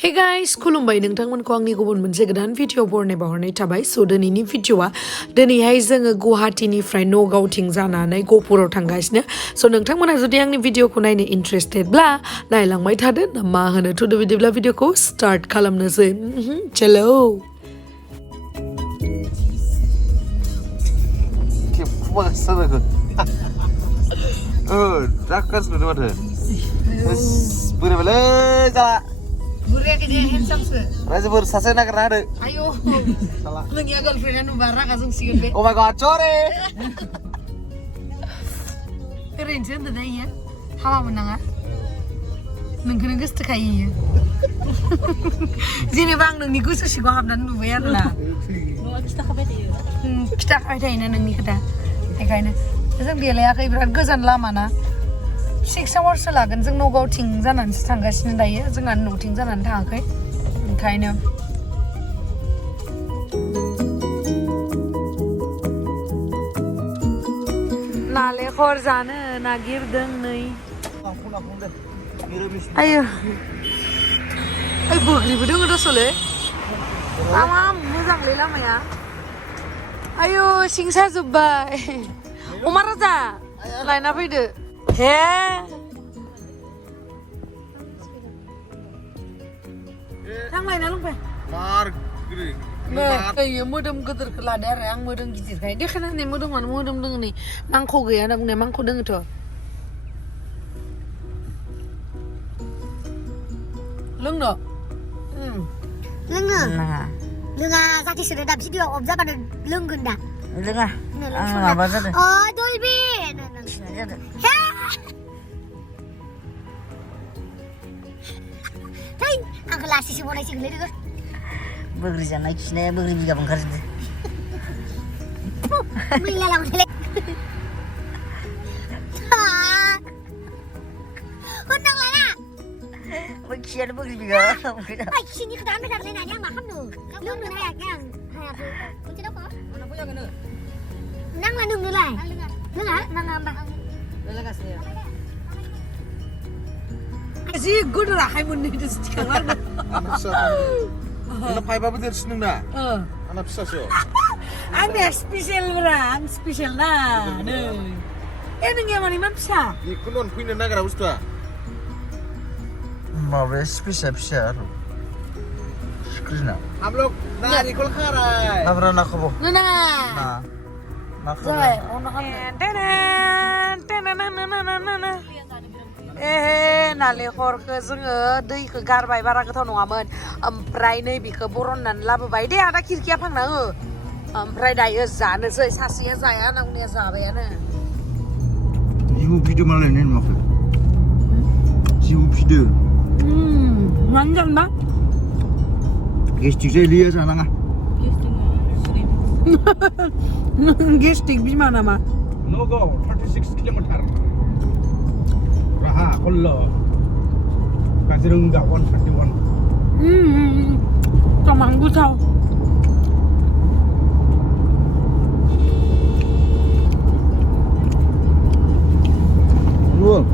Hey guys, Khulumbai nwngthangmanखौ आंनि गुबुन मोनसे गोदान भिडिअ बरनाय बावहरनाय थाबाय सो दिनैनि भिडिअआ दिनैहाय जोङो गुवाहाटीनिफ्राय नगावथिं जानानै गहपुराव थांगासिनो सो नोंथांमोना जुदि आंनि भिडिअखौ नायनो इन्ट्रेस्टेडब्ला नायलांबाय थादो ना मा होनो थुदो बिदिब्ला भिडिअखौ स्टार्ट खालामनोसै चलो Buria ke dia handsome se. Raja bersasa nak kena ada. Ayo. Salah. Mengia girlfriend nu barra kasung siun be. Oh my god, core. Keren sih tu dah ya. Haba menang ah. Nunggu tu kaya ya. Jadi bang nunggu gus sih gua habdan nu bayar lah. Kita kau beda. Kita kau beda ini nunggu kita. Ekayna. Jadi dia leh aku ibarat gazan lama na. 6 hours लागोन जों नगावथिं जानानैसो थांगासिनो दायो जोंहा न'थिं जानानै थाङाखै ओंखायनो नालेंखर जानो नागिरदों नै आयो ओइ बोग्रिबो दङ दसले लामा मोजांलै लामाया आयो सिंसा जोब्बाय अमा राजा लायना फैदो हे थांलायना लंबाय Mar gede. Iya modem geder ke ladar yang modem gidir kayak dia kan nih modem deng nih mangko gaya anak punya mangko deng itu leng no leng sakit sudah dapat video obza pada leng genda Apa saja? oh dolby hey aku lasi sih mulai sih gede Begeri jangan kisne, begeri juga bangkar sih. Bila lah udah Hwnna lah Begian begeri juga. Ay sini ke dalam dah lena yang makan nu leng nu hay yang kunci apa mana punya kan nang lah nu lah nang apa Lele kasih sih gue udah rahai mun di sekarang Anak pai bapak dia seneng dah. Anak bisa sih. Anda spesial berang, spesial nah. Ini yang mana bisa? Ikut punya negara ustaz. Mau spesial. Skrina. हम लोग नारियल खा रहा है. ना बरा ना खबो. Nah. ना खबो. Coy, नालेंखरखौ जोङो दैखौ गारबाय बारा गोथाव नङामोन ओमफ्राय नै बेखौ बरननानै लाबोबाय दे आदा खिरखिया फांना हो ओमफ्राय दायो जानोसै सासेया जाया नांनाया जाबायानो जिउ फिदो मालायनि माखो जिउ फिदो मानो जानबा गेस्टिक जायो जानाङा गेस्टिक बिमा नामा No go, 36 kilometer. Raha, Kollo. Kazirunga 131. Tamang gotaw. Lu.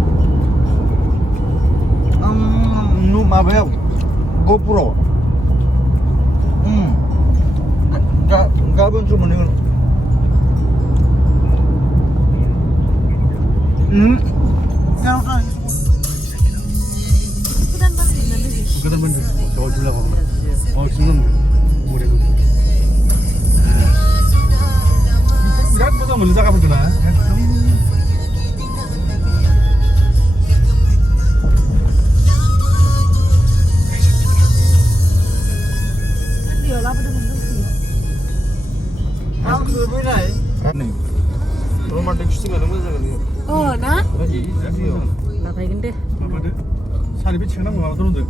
Nu mabel. Gohpur. Gabon cuma nih. Bukan bener. Soal dulu apa? Mau seneng. Boleh tu. Berat betul mana cakap betul lah. Dia lah betul betul sih. Aku benar. Nih. Romantic sih nggak ada macam ni. Oh, nah? Lagi. Lah kayak gini deh. Apa deh? Sari bicara nama apa tu?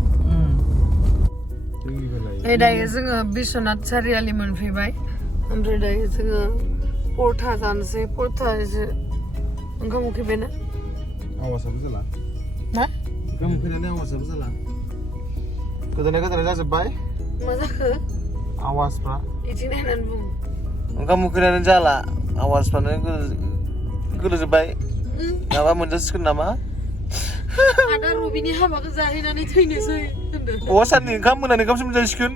दायो जोङो बिश्वनाथ सारियालि मोनफैबाय ओमफ्राय दायो जोङो परथा जानोसै परथा ओंखाम उखैबाय ना Awas apa salah? मा Kamu kena awas apa salah? Kadang-kadang जाजोब्बाय मा जाखो आवाजफ्रा इदि नायनानै बुं ओंखाम उखैनानै जाला आवाजफ्रानो गोदोजोब्बाय माबा मोनजासिगोन नामा Ada Rubini habaखौ जाहैनानै थैनोसै होनदों अ साननि ओंखाम मोनानि ओंखामसो मोनजासिगोन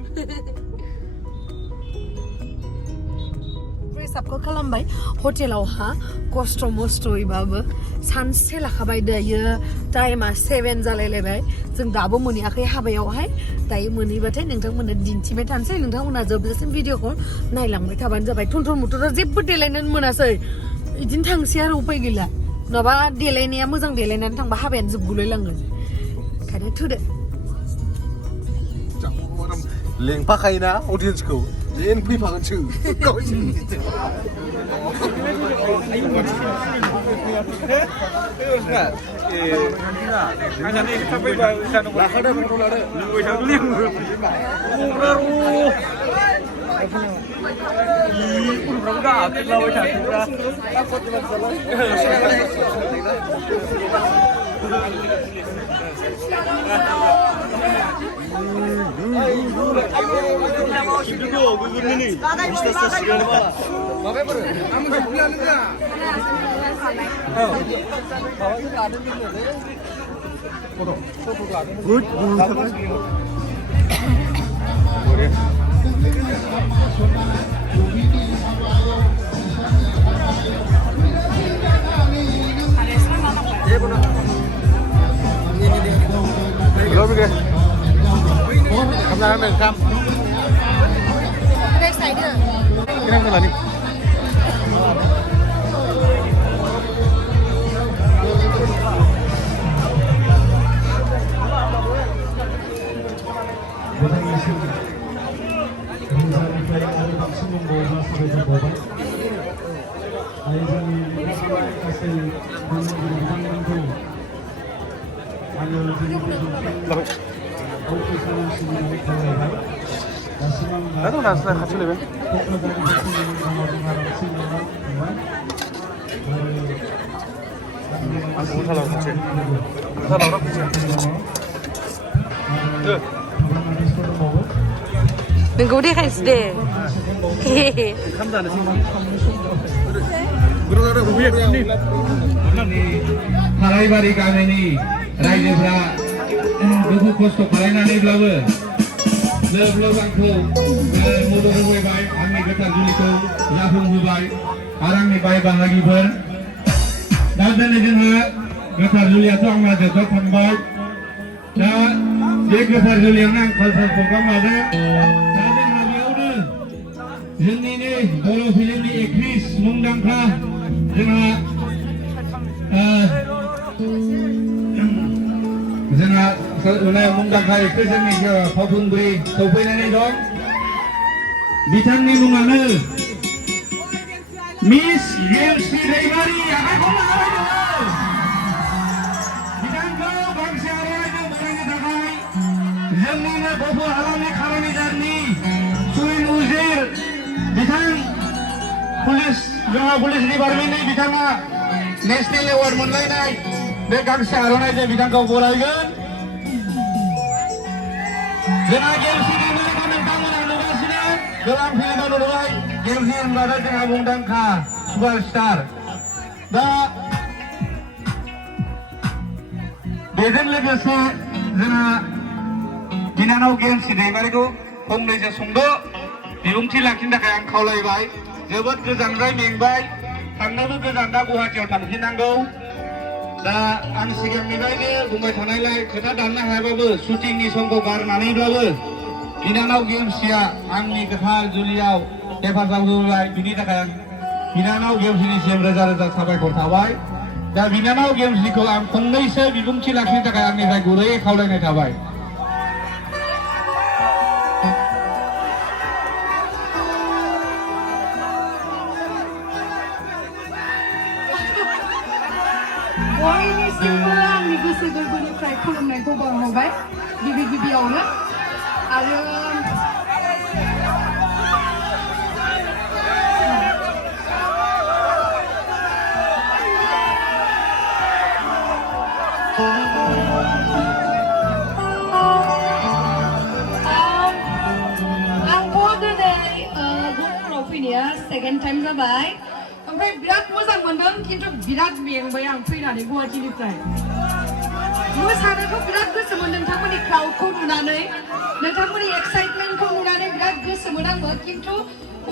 प्रेसाबखौ खालामबाय हटेलावहा खस्थ' मस्थ'यैबाबो सानसे लाखाबाय दायो टाइमा 7 जालायलायबाय जों दाबो मोनहैयाखै हाबायावहाय दायो मोनहैबाथाय नोंथांमोननो दिन्थिबाय थानोसै नोंथांमोनहा जोबजासिम भिडिअखौ नायलांबाय थाबानो जाबाय थुनथुन मुथुरा जेबो देलायनोनो मोनासै बिदिनो थांसै आरो उपाय गैला नङाबा देलायनाया मोजां देलायनानै थांबा हाबायानो जोबगुलायलाङो ओंखायनो थुदो लेंफाखायोना अडियन्सखौ जेन फैफागोनसो Belum ke? Kamera rekam. Guys, side Kira mana ni? Itu nasi khas lebih. Aku salah kecil. Salah orang kecil. Nunggu deh guys deh. Hehehe. Khulumbai गामिनि रायजोफ्रा दुखु खस्थ' खालामनानैब्लाबो लोब लोब आंखौ मदद होबाय आंनि गोथार जुलिखौ जाफुंहोबाय आरो आंनि बाय बाहागिफोर दा दिनै जोंहा गोथार जुलियाथ' आंना जोबना थांबाय दा बे गोथार जुलियावनो आं कालचार प्रग्राम लादों दा जोंहा बेयावनो जोंनिनो बर' फिल्मनि एक्ट्रिस मुंदांखा जोंहा मुंदांखा एक्ट्रेस जोंनि फावखुंग्रि सौफैनानै दं बिथांनि मुङानो मिस गेमस्रि दैमारि आखाइखौ लागायदों बिथांखौ गांसे आर'नाइजों बरायनो थाखाय जोंनिनो गोहपुर हालामनि खारानिजारनि सुइन उजिर बिथां जोंहा पुलिस डिपार्टमेन्टनि बिथाङा नेशनेल एवार्ड मोनलायनाय बे गांसे आर'नाइजों बिथांखौ बरायगोन जोंहा गेमस्रि दैमारिखौ नोंथांमोना नुगासिनो गोबां फिल्माव नुबाय गेमस्रि होनब्लाथाय जोंहा मुंदांखा सुपारस्टार दा बेजों लोगोसे जोंहा बिनानाव गेमस्रि दैमारिखौ फंनैसो सुंद' बिबुंथि लाखिनो थाखाय आं खावलायबाय जोबोद गोजानद्राय मेंबाय थांनोबो गोजान दा गुवाहाटियाव थांफिननांगौ दा आं सिगांनिफ्रायनो बुंबाय थानायलाय खोथा दाननो हायाबाबो शुटिंनि समखौ गारनानैब्लाबो बिनानाव गेमस्रिया आंनि गोथार जुलियाव हेफाजाब होबाय बिनि थाखाय आं बिनानाव गेमस्रिनिसिम रोजा रोजा साबायखर थाबाय दा बिनानाव गेमस्रिखौ आं फंनैसो बिबुंथि लाखिनो थाखाय आंनिफ्राय गुरैयै खावलायनाय थाबाय बयनिसिमबो आंनि गोसो गोरबोनिफ्राय खुलुमनायखौ बावहरबाय गिबियावनो आरो आंथ' दिनै गोहपुराव फैनाया सेकेन्ड टाइम जाबाय ओमफ्राय बिराद मोजां मोनदों खिन्थु बिराद मेंबाय आं फैनानै गुवाहाटिनिफ्राय मोसानायखौ बिराद गोसोमोन नोंथांमोननि क्राउडखौ नुनानै नोंथांमोननि एक्साइटमेन्टखौ नुनानै बिराद गोसोमोन आंबो खिन्थु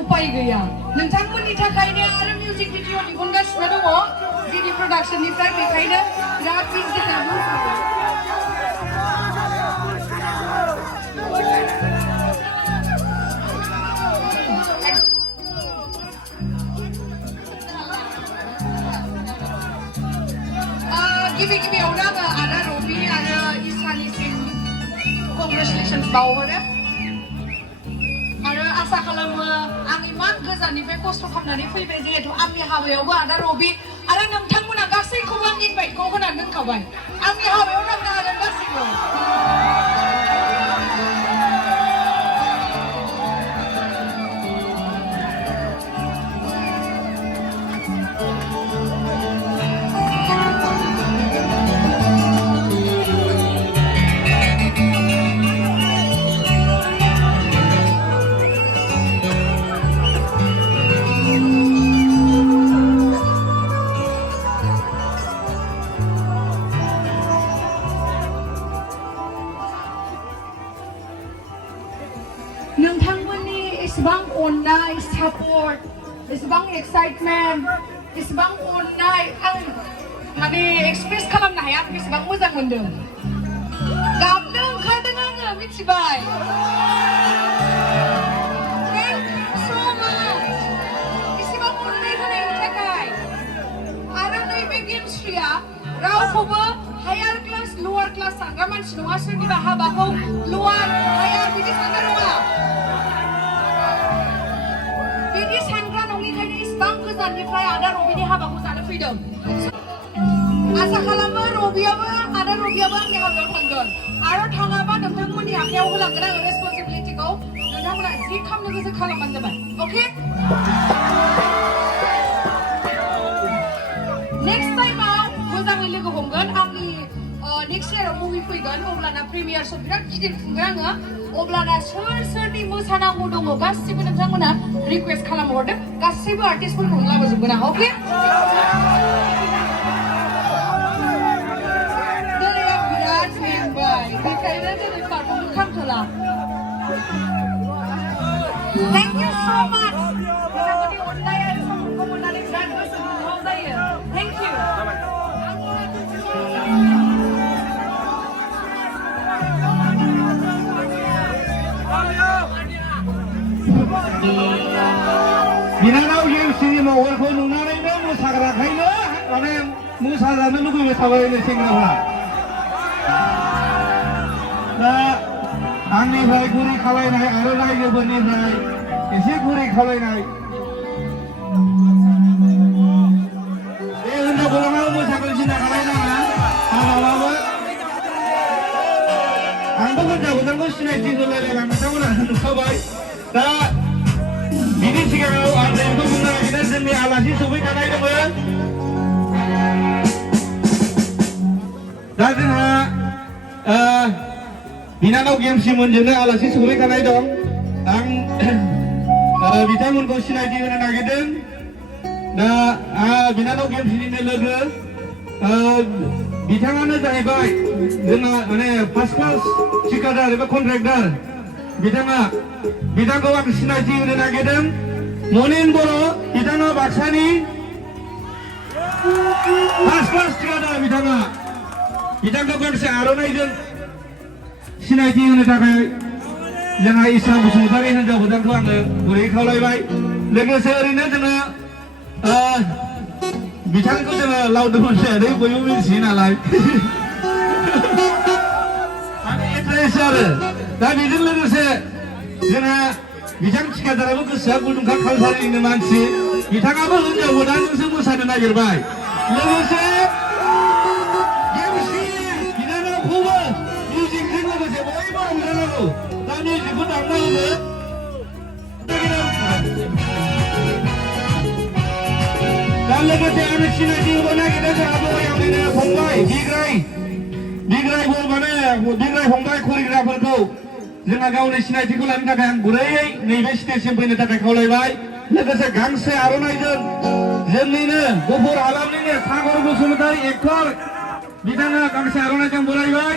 उपाय गैया नोंथांमोननि थाखायनो आरो मिउजिक भिडिअ दिहुनगासिनो दङ जिनि प्रडाक्शननिफ्राय बेखायनो बिराद बिजि गिबियावनो आङो आदा रबि आरो इसानिसिम कंग्रेचुलेसन्स बावहरो आरो आसा खालामो आं इमान गोजाननिफ्राय खस्थ' खालामनानै फैबाय जिहेतु आंनि हाबायावबो आदा रबि आरो नोंथांमोना गासैखौबो आं इनभाइटखौ होनानै दोनखाबाय आंनि हाबायाव थांनो हागोन गासैबो नोंथांमोननि एसेबां अननाय सापर्ट एसेबां एक्साइटमेन्ट एसेबां अननाय आं माने एक्सप्रेस खालामनो हाया आं बेसेबां मोजां मोनदों गाबनो ओंखारदों आङो मिथिबाय थेंक इउ स' माच एसेबां अननाय होनायनि थाखाय आरो नैबे गेमस्रिया रावखौबो हायार क्लास लवार क्लास सानग्रा मानसि नङा सोरनिबा हाबाखौ लवार हायार बिदि सानग्रा नङा बिदि सानग्रा नङिखायनो इसेबां गोजाननिफ्राय आदा रबिनि हाबाखौ जानो फैदों आसा खालामो रबियाबो आदा रबियाबो आंनि हाबायाव थांगोन आरो थाङाबा नोंथांमोननि आखायाव होलांगोन आङो रेसपन्सिबिलिटिखौ नोंथांमोना जि खालामनो गोसो खालामबानो जाबाय अके नेक्स्ट टाइमाव मोजाङै लोगो हमगोन आंनि नेक्स्ट इयाराव मुभि फैगोन अब्लाना प्रिमियार श' बिराद गिदिर खुंगोन आङो अब्लाना सोर सोरनि मोसानांगौ दङ गासिबो नोंथांमोना रिक्वेस्ट खालामहरदो गासैबो आर्टिस्टफोरखौ लाबोजोबगोन आं अके दिनै आं बिराद मेंबाय बेखायनो दिनै पारफर्म खालामथ'ला थेंक इउ स' माच नोंथांमोननि अननाय आरो सापर्टखौ मोननानै बिराद गोसो दुंहाव जायो थेंक इउ बिनानाव गेमस्रिनि महरखौ नुनानैनो मोसाग्राखायनो माने मोसाजानो लुबैबाय थाबाय सेंग्राफ्रा दा आंनिफ्राय गुरै खालायनाय आरो रायजोफोरनिफ्राय एसे गुरै खालायनाय बे हिनजाव गोदानाव मोसागोन सिन्था खालायनाङा हाबाबाबो आंबो हिनजाव गोदानखौ सिनायथि होलायलायना नोंथांमोना नुखाबाय दा बिनि सिगाङाव आं बेखौ बुंनो नागिरदों जोंनि आलासि सफैखानाय दङ दा जोंहा बिनानाव गेमस्रि मोनजोंनो आलासि सफैखानाय दं आं बिथांमोनखौ सिनायथि होनो नागिरदों दा बिनानाव गेमस्रिनिनो लोगो बिथाङानो जाहैबाय जोंना माने फार्स्ट क्लास थिकादार एबा कन्ट्रेक्टर बिथांखौ आं सिनायथि होनो नागिरदों मनिन बर' बिथाङा बाक्सानि फार्स्ट क्लास थिकादार बिथांखौ गांसे आर'नाइजों सिनायथि होनो थाखाय जोंहा इसा बसुमतारी हिनजाव गोदानखौ आङो गुरै खावलायबाय लोगोसे ओरैनो जोङो बिथांखौ जोङो लावदुम होननानै बयबो मिथियो नालाय इन्टारेस्ट आरो दा बेजों लोगोसे जोंहा बिथां थिकादाराबो गोसोआ गुदुंखा कालसारनिनो मानसि बिथाङाबो हिनजाव गोदानजोंसो मोसानो नागिरबाय लोगोसे गेमस्रि बिनानावखौबो मिउजिकजों लोगोसे बयबो रंजानांगौ दा मिउजिकखौ दामना होनो दा लोगोसे आङो सिनायथि होनो नागिरदों जोंहा बङाइगावनिनो फंबाय बिग्राय फंबाय खरिग्राफोरखौ जोंहा गावनि सिनायथिखौ लानो थाखाय आं गुरैयै नैबे स्टेजसिम फैनो थाखाय खावलायबाय लोगोसे गांसे आर'नाइजों जोंनिनो गहपुर हालामनिनो सागर बसुमतारी एक्टर बिथाङा गामसा आर'नाइजों बरायबाय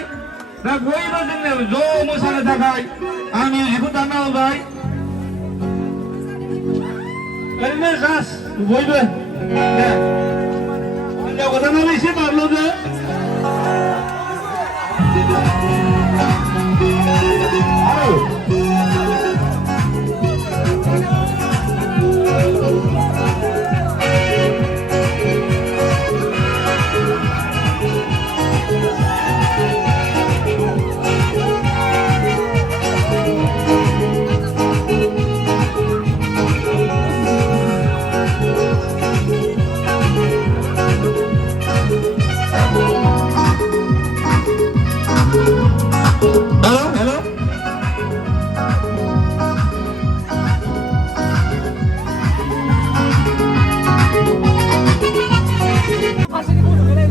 दा बयबो जोंनो ज' मोसानो थाखाय आं मिउजिकखौ दामना होबाय ओरैनो जास्ट बयबो दे हिन्जाव गोदानाबो एसे बारल'दो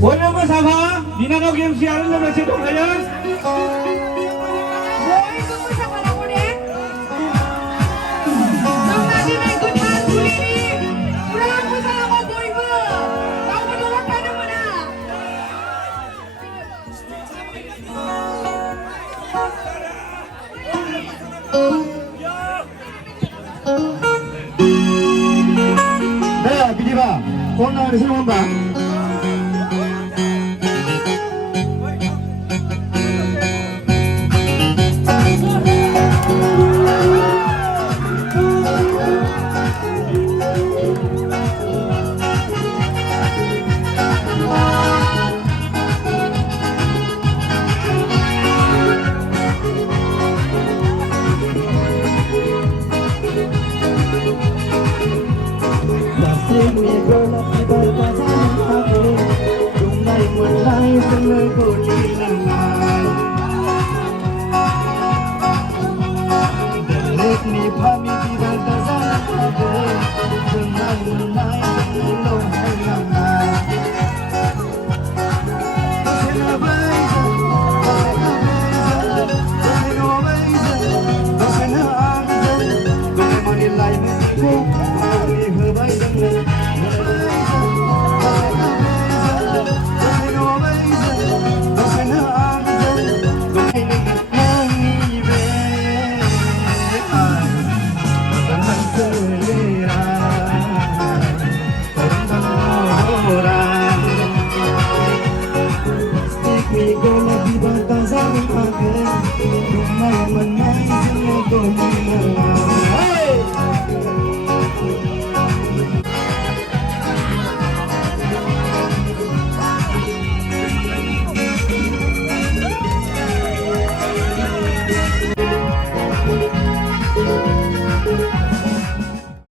बयबो साफा बिनानाव गेमस्रि आरो लोगोसे दंखायो बयबो मोसाफानांगौ दे जोंना दिनै गोथार जुलिनि फुरा मोसानांगौ बयबो रावबो न'आव थानो मोना 네, 비디바. 오늘 새로운 방. Go